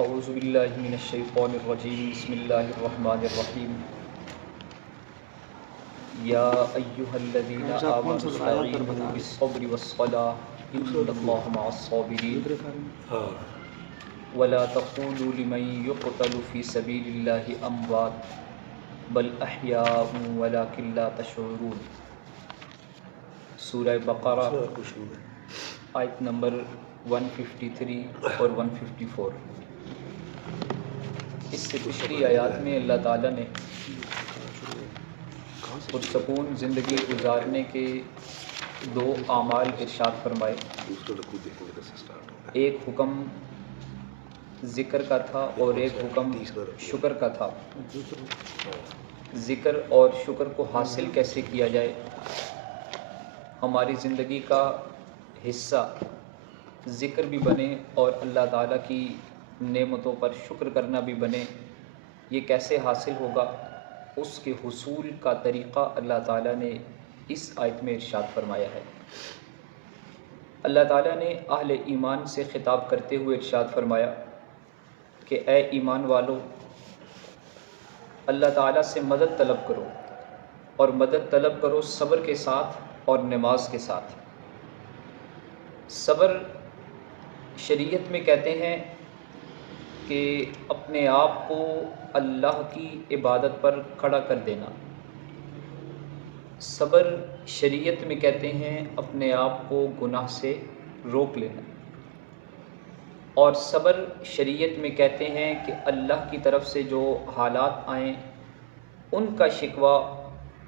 اعوذ باللہ من الشیطان الرجیم بسم اللہ الرحمن الرحیم یا ایہا الذین آمنوا استعینوا بالصبر والصلاۃ ان اللہ مع الصابرین ولا تقولوا لمن يقتل في سبيل الله اموات بل احیاء ولکن لا تشعرون۔ سورہ بقرہ آیت نمبر 153 اور 154۔ اس سے پچھلی آیات میں اللہ تعالیٰ نے پرسکون زندگی گزارنے کے دو اعمال ارشاد فرمائے۔ ایک حکم ذکر کا تھا اور ایک حکم شکر کا تھا۔ ذکر اور شکر کو حاصل کیسے کیا جائے، ہماری زندگی کا حصہ ذکر بھی بنے اور اللہ تعالیٰ کی نعمتوں پر شکر کرنا بھی بنے، یہ کیسے حاصل ہوگا، اس کے حصول کا طریقہ اللہ تعالیٰ نے اس آیت میں ارشاد فرمایا ہے۔ اللہ تعالیٰ نے اہل ایمان سے خطاب کرتے ہوئے ارشاد فرمایا کہ اے ایمان والو، اللہ تعالیٰ سے مدد طلب کرو، اور مدد طلب کرو صبر کے ساتھ اور نماز کے ساتھ۔ صبر شریعت میں کہتے ہیں کہ اپنے آپ کو اللہ کی عبادت پر کھڑا کر دینا۔ صبر شریعت میں کہتے ہیں اپنے آپ کو گناہ سے روک لینا، اور صبر شریعت میں کہتے ہیں کہ اللہ کی طرف سے جو حالات آئیں ان کا شکوہ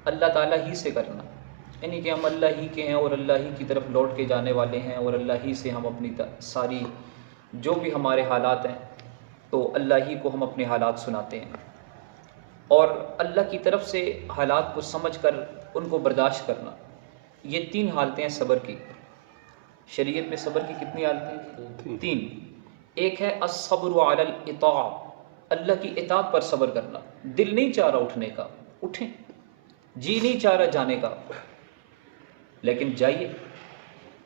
اللہ تعالیٰ ہی سے کرنا، یعنی کہ ہم اللہ ہی کے ہیں اور اللہ ہی کی طرف لوٹ کے جانے والے ہیں، اور اللہ ہی سے ہم اپنی ساری جو بھی ہمارے حالات ہیں تو اللہ ہی کو ہم اپنے حالات سناتے ہیں، اور اللہ کی طرف سے حالات کو سمجھ کر ان کو برداشت کرنا۔ یہ تین حالتیں ہیں صبر کی۔ شریعت میں صبر کی کتنی حالتیں ہیں؟ تین۔ ایک ہے الصبر علی الاطاعہ، اللہ کی اطاعت پر صبر کرنا۔ دل نہیں چاہ رہا اٹھنے کا، اٹھیں، جی نہیں چاہ رہا جانے کا لیکن جائیے،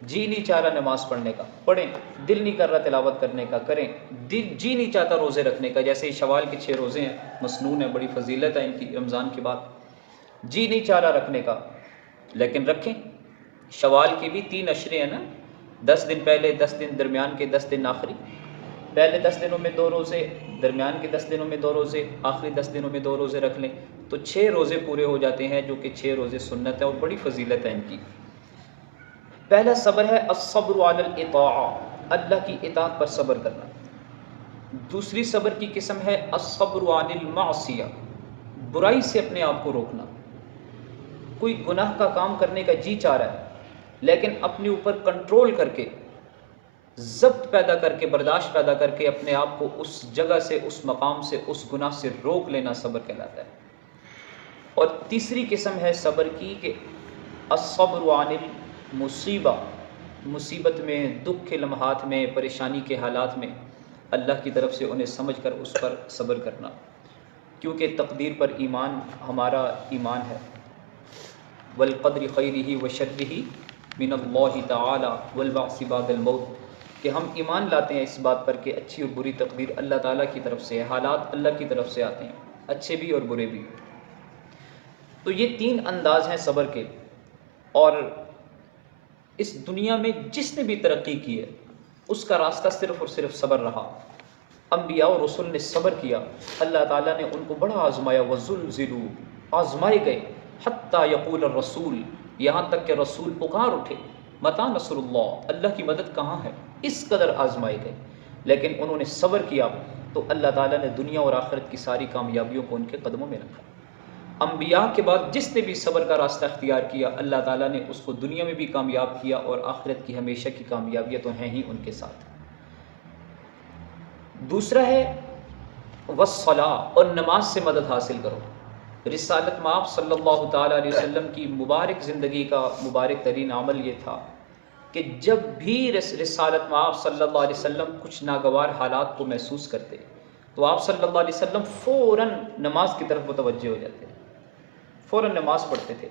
جی نہیں چاہ رہا نماز پڑھنے کا، پڑھیں، دل نہیں کر رہا تلاوت کرنے کا، کریں، دل جی نہیں چاہتا روزے رکھنے کا، جیسے شوال کے 6 روزے ہیں، مسنون ہیں، بڑی فضیلت ہے ان کی رمضان کے بعد، جی نہیں چاہ رہا رکھنے کا لیکن رکھیں۔ شوال کی بھی 3 عشرے ہیں نا، 10 دن پہلے، 10 دن درمیان کے، 10 دن آخری۔ پہلے 10 دنوں میں 2 روزے، درمیان کے 10 دنوں میں 2 روزے، آخری 10 دنوں میں 2 روزے رکھ لیں تو 6 روزے پورے ہو جاتے ہیں، جو کہ 6 روزے سنت ہے اور بڑی فضیلت ہے ان کی۔ پہلا صبر ہے الصبر علی الاطاعہ، اللہ کی اطاعت پر صبر کرنا۔ دوسری صبر کی قسم ہے الصبر عن المعصیہ، برائی سے اپنے آپ کو روکنا۔ کوئی گناہ کا کام کرنے کا جی چاہ رہا ہے لیکن اپنے اوپر کنٹرول کر کے، ضبط پیدا کر کے، برداشت پیدا کر کے اپنے آپ کو اس جگہ سے، اس مقام سے، اس گناہ سے روک لینا صبر کہلاتا ہے۔ اور تیسری قسم ہے صبر کی کہ الصبر عن المصیبہ، مصیبت میں، دکھ کے لمحات میں، پریشانی کے حالات میں اللہ کی طرف سے انہیں سمجھ کر اس پر صبر کرنا، کیونکہ تقدیر پر ایمان ہمارا ایمان ہے۔ والقدر خیرہ وشرہ من اللہ تعالی والبعث بعد الموت، کہ ہم ایمان لاتے ہیں اس بات پر کہ اچھی اور بری تقدیر اللہ تعالیٰ کی طرف سے ہے، حالات اللہ کی طرف سے آتے ہیں، اچھے بھی اور برے بھی۔ تو یہ 3 انداز ہیں صبر کے، اور اس دنیا میں جس نے بھی ترقی کی ہے اس کا راستہ صرف اور صرف صبر رہا۔ انبیاء اور رسول نے صبر کیا، اللہ تعالیٰ نے ان کو بڑا آزمایا، وَزُلْزِلُوا، آزمائے گئے، حتیٰ یقول الرسول، یہاں تک کہ رسول پکار اٹھے، متی نصر اللہ، اللہ کی مدد کہاں ہے، اس قدر آزمائے گئے، لیکن انہوں نے صبر کیا تو اللہ تعالیٰ نے دنیا اور آخرت کی ساری کامیابیوں کو ان کے قدموں میں رکھا۔ انبیاء کے بعد جس نے بھی صبر کا راستہ اختیار کیا، اللہ تعالیٰ نے اس کو دنیا میں بھی کامیاب کیا، اور آخرت کی ہمیشہ کی کامیابیاں تو ہیں ہی ان کے ساتھ۔ دوسرا ہے والصلاۃ، اور نماز سے مدد حاصل کرو۔ رسالت مآب صلی اللہ تعالیٰ علیہ وسلم کی مبارک زندگی کا مبارک ترین عمل یہ تھا کہ جب بھی رسالت مآب صلی اللہ علیہ وسلم کچھ ناگوار حالات کو محسوس کرتے تو آپ صلی اللہ علیہ وسلم فوراً نماز کی طرف متوجہ ہو جاتے، فوراً نماز پڑھتے تھے۔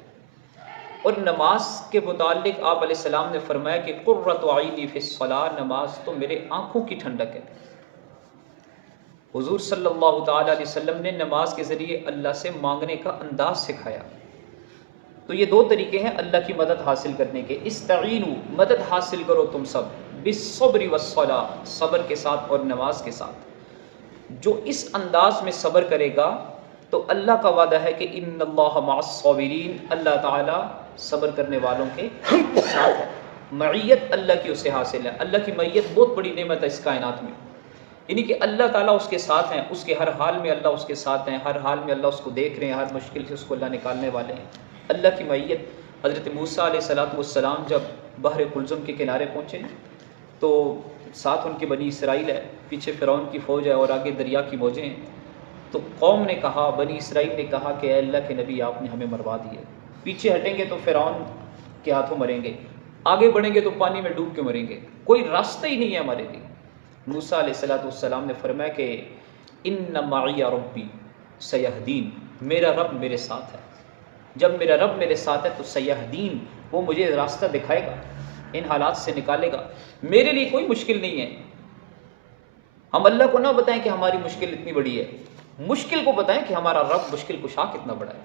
اور نماز کے متعلق آپ علیہ السلام نے فرمایا کہ قرۃ عینی فی الصلاۃ، نماز تو میرے آنکھوں کی ٹھنڈک ہے۔ حضور صلی اللہ تعالیٰ علیہ وسلم نے نماز کے ذریعے اللہ سے مانگنے کا انداز سکھایا۔ تو یہ دو طریقے ہیں اللہ کی مدد حاصل کرنے کے۔ استعینوا، مدد حاصل کرو تم سب، بالصبر والصلاۃ، صبر کے ساتھ اور نماز کے ساتھ۔ جو اس انداز میں صبر کرے گا تو اللہ کا وعدہ ہے کہ ان اللہ مع الصابرین، اللہ تعالیٰ صبر کرنے والوں کے ساتھ ہے۔ معیت اللہ کی اسے حاصل ہے۔ اللہ کی معیت بہت بڑی نعمت ہے اس کائنات میں، یعنی کہ اللہ تعالیٰ اس کے ساتھ ہیں، اس کے ہر حال میں اللہ اس کے ساتھ ہیں، ہر حال میں اللہ اس کو دیکھ رہے ہیں، ہر مشکل سے اس کو اللہ نکالنے والے ہیں۔ اللہ کی معیت۔ حضرت موسیٰ علیہ السلام جب بحر قلزم کے کنارے پہنچے تو ساتھ ان کے بنی اسرائیل ہے، پیچھے فرعون کی فوج ہے اور آگے دریا کی موجیں ہیں۔ تو قوم نے کہا، بنی اسرائیل نے کہا کہ اے اللہ کے نبی آپ نے ہمیں مروا دیے، پیچھے ہٹیں گے تو فرعون کے ہاتھوں مریں گے، آگے بڑھیں گے تو پانی میں ڈوب کے مریں گے، کوئی راستہ ہی نہیں ہے ہمارے لیے۔ موسیٰ علیہ السلام نے فرمایا کہ ان معی ربی سیہدین، میرا رب میرے ساتھ ہے، جب میرا رب میرے ساتھ ہے تو سیہدین، وہ مجھے راستہ دکھائے گا، ان حالات سے نکالے گا، میرے لیے کوئی مشکل نہیں ہے۔ ہم اللہ کو نہ بتائیں کہ ہماری مشکل اتنی بڑی ہے، مشکل کو بتائیں کہ ہمارا رب مشکل کشا کتنا بڑا ہے،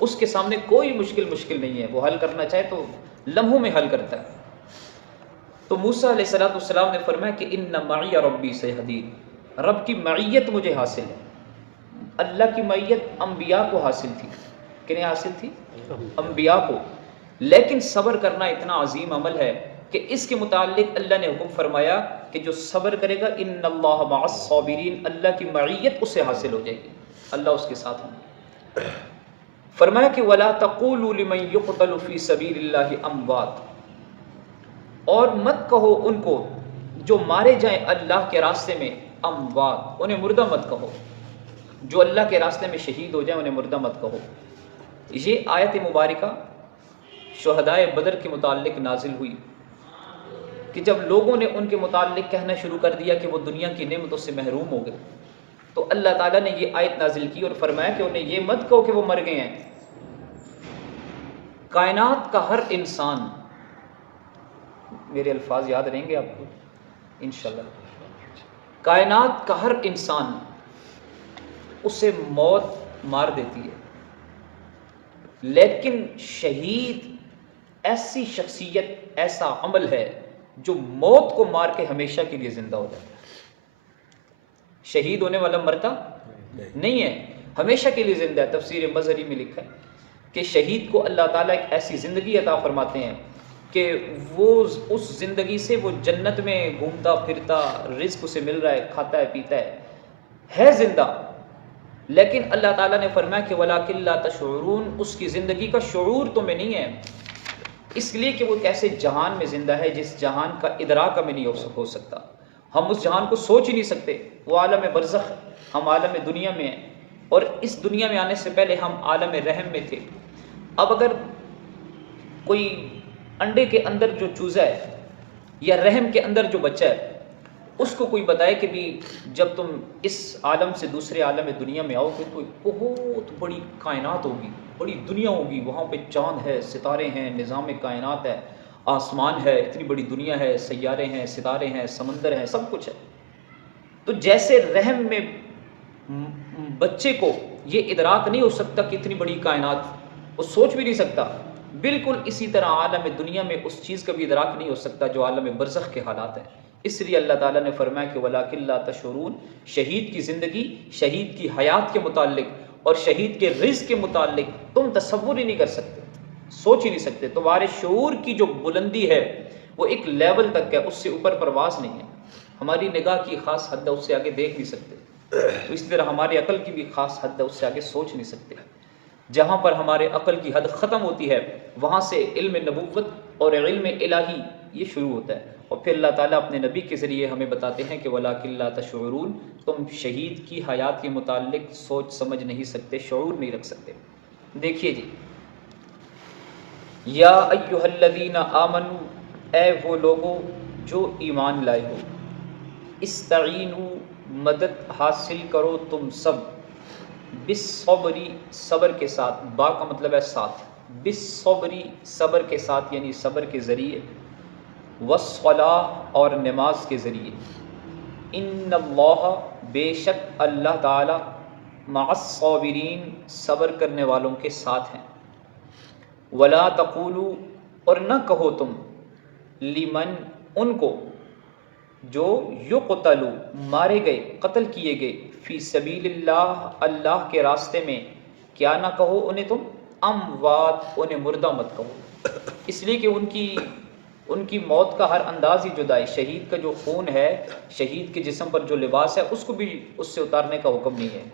اس کے سامنے کوئی مشکل نہیں ہے، وہ حل کرنا چاہے تو لمحوں میں حل کرتا ہے۔ تو موسیٰ علیہ السلام نے فرمایا کہ ان معی ربی سیہدین، رب کی معیت مجھے حاصل ہے۔ اللہ کی معیت انبیاء کو حاصل تھی، کنہیں حاصل تھی؟ انبیاء کو۔ لیکن صبر کرنا اتنا عظیم عمل ہے کہ اس کے متعلق اللہ نے حکم فرمایا کہ جو صبر کرے گا ان اللہ مع الصابرین، اللہ کی معیت اسے حاصل ہو جائے گی، اللہ اس کے ساتھ ہوں۔ فرمایا کہ ولا تقولوا لمن يقتل في سبيل الله اموات، اور مت کہو ان کو جو مارے جائیں اللہ کے راستے میں اموات، انہیں مردہ مت کہو، جو اللہ کے راستے میں شہید ہو جائیں انہیں مردہ مت کہو۔ یہ آیت مبارکہ شہدائے بدر کے متعلق نازل ہوئی کہ جب لوگوں نے ان کے متعلق کہنا شروع کر دیا کہ وہ دنیا کی نعمتوں سے محروم ہو گئے، تو اللہ تعالیٰ نے یہ آیت نازل کی اور فرمایا کہ انہیں یہ مت کہو کہ وہ مر گئے ہیں۔ کائنات کا ہر انسان، میرے الفاظ یاد رہیں گے آپ کو انشاءاللہ، کائنات کا ہر انسان اسے موت مار دیتی ہے، لیکن شہید ایسی شخصیت، ایسا عمل ہے جو موت کو مار کے ہمیشہ کے لیے زندہ ہو جاتا ہے۔ شہید ہونے والا مرتا نہیں ہے، ہمیشہ کے لیے زندہ ہے۔ تفسیر مظہری میں لکھا ہے کہ شہید کو اللہ تعالیٰ ایک ایسی زندگی عطا فرماتے ہیں کہ وہ اس زندگی سے وہ جنت میں گھومتا پھرتا، رزق اسے مل رہا ہے، کھاتا ہے پیتا ہے زندہ، لیکن اللہ تعالیٰ نے فرمایا کہ وَلَٰكِن لَا تَشْعُرُونَ، اس کی زندگی کا شعور تمہیں نہیں ہے، اس لیے کہ وہ ایک ایسے جہان میں زندہ ہے جس جہان کا ادراک ہمیں نہیں ہو سکتا، ہم اس جہان کو سوچ ہی نہیں سکتے۔ وہ عالم برزخ، ہم عالم دنیا میں ہیں، اور اس دنیا میں آنے سے پہلے ہم عالم رحم میں تھے۔ اب اگر کوئی انڈے کے اندر جو چوزا ہے یا رحم کے اندر جو بچہ ہے، اس کو کوئی بتائے کہ بھی جب تم اس عالم سے دوسرے عالم دنیا میں آؤ گے تو بہت بڑی کائنات ہوگی، بڑی دنیا ہوگی، وہاں پہ چاند ہے، ستارے ہیں، نظام کائنات ہے، آسمان ہے، اتنی بڑی دنیا ہے، سیارے ہیں، ستارے ہیں، سمندر ہیں، سب کچھ ہے۔ تو جیسے رحم میں بچے کو یہ ادراک نہیں ہو سکتا کہ اتنی بڑی کائنات، وہ سوچ بھی نہیں سکتا، بالکل اسی طرح عالم دنیا میں اس چیز کا بھی ادراک نہیں ہو سکتا جو عالم برزخ کے حالات ہیں۔ اس لیے اللہ تعالیٰ نے فرمایا کہ وَلَٰكِن لَا تَشْعُرُونَ، شہید کی زندگی، شہید کی حیات کے متعلق اور شہید کے رزق کے متعلق تم تصور ہی نہیں کر سکتے، سوچ ہی نہیں سکتے۔ تمہارے شعور کی جو بلندی ہے وہ ایک لیول تک ہے، اس سے اوپر پرواز نہیں ہے۔ ہماری نگاہ کی خاص حد ہے، اس سے آگے دیکھ نہیں سکتے، تو اسی طرح ہماری عقل کی بھی خاص حد ہے، اس سے آگے سوچ نہیں سکتے۔ جہاں پر ہمارے عقل کی حد ختم ہوتی ہے وہاں سے علم نبوت اور علم الہی یہ شروع ہوتا ہے، اور پھر اللہ تعالیٰ اپنے نبی کے ذریعے ہمیں بتاتے ہیں کہ وَلَٰكِن لَا تَشْعُرُونَ، تم شہید کی حیات کے متعلق سوچ سمجھ نہیں سکتے، شعور نہیں رکھ سکتے۔ دیکھیے جی، یا ایھا الذین آمنوا، اے وہ لوگو جو ایمان لائے ہو، استعینوا، مدد حاصل کرو تم سب، بالصبری، صبر کے ساتھ، با کا مطلب ہے ساتھ، بالصبری، صبر کے ساتھ یعنی صبر کے ذریعے، والصلاۃ، اور نماز کے ذریعے، ان اللہ بے شک اللہ تعالی مع الصابرین صبر کرنے والوں کے ساتھ ہیں. ولا تقولوا اور نہ کہو تم لمن ان کو جو یقتلوا مارے گئے قتل کیے گئے فی سبیل اللہ اللہ کے راستے میں، کیا نہ کہو انہیں تم اموات انہیں مردہ مت کہو، اس لیے کہ ان کی موت کا ہر انداز ہی جدا ہے. شہید کا جو خون ہے، شہید کے جسم پر جو لباس ہے، اس کو بھی اس سے اتارنے کا حکم نہیں ہے.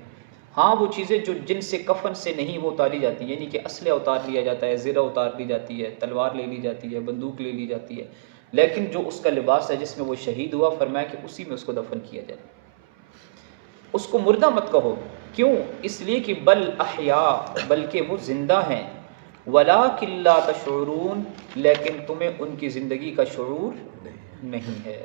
ہاں وہ چیزیں جن سے کفن سے نہیں وہ اتاری جاتی، یعنی کہ اسلحہ اتار لیا جاتا ہے، زرہ اتار لی جاتی ہے، تلوار لے لی جاتی ہے، بندوق لے لی جاتی ہے، لیکن جو اس کا لباس ہے جس میں وہ شہید ہوا، فرمایا کہ اسی میں اس کو دفن کیا جائے. اس کو مردہ مت کہو، کیوں؟ اس لیے کہ بل احیاء بلکہ وہ زندہ ہیں، ولکن لا تشعرون لیکن تمہیں ان کی زندگی کا شعور نہیں ہے.